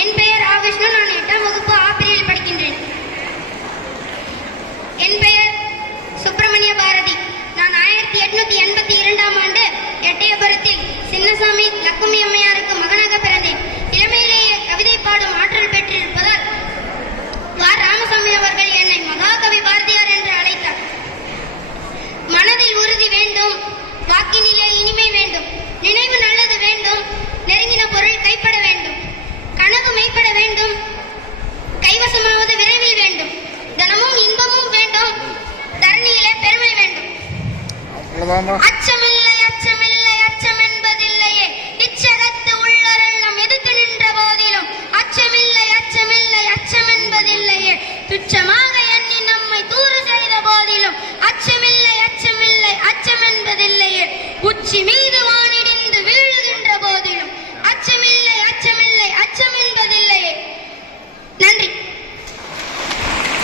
என் பெயர் ஆ. விஷ்ணு. நான் 8ஆம் வகுப்பு ஆ பிரிவில் படிக்கின்றேன். என் பெயர் சுப்பிரமணிய பாரதி. நான் 1882ஆம் ஆண்டு எட்டயபுரத்தில் சின்னசாமி லக்குமி அம்மையாருக்கு மகனாக பிறந்தேன். இளமையிலேயே கவிதை பாடும் ஆற்றல் பெற்றிருப்பதால் ராமசாமி அவர்கள் என்னை மகாகவி பாரதியார் என்று அழைத்தார். மனதில் உறுதி வேண்டும், வாக்கினிலே இனிமை வேண்டும், நினைவு நல்லது வேண்டும், நெருங்கின பொருள் கைப்பட வேண்டும், கனவு மெய்ப்பட வேண்டும், கைவசமாவது விரைவில் வேண்டும், தினமும் இன்பமும் வேண்டும், தரணியிலே பெருமை வேண்டும்.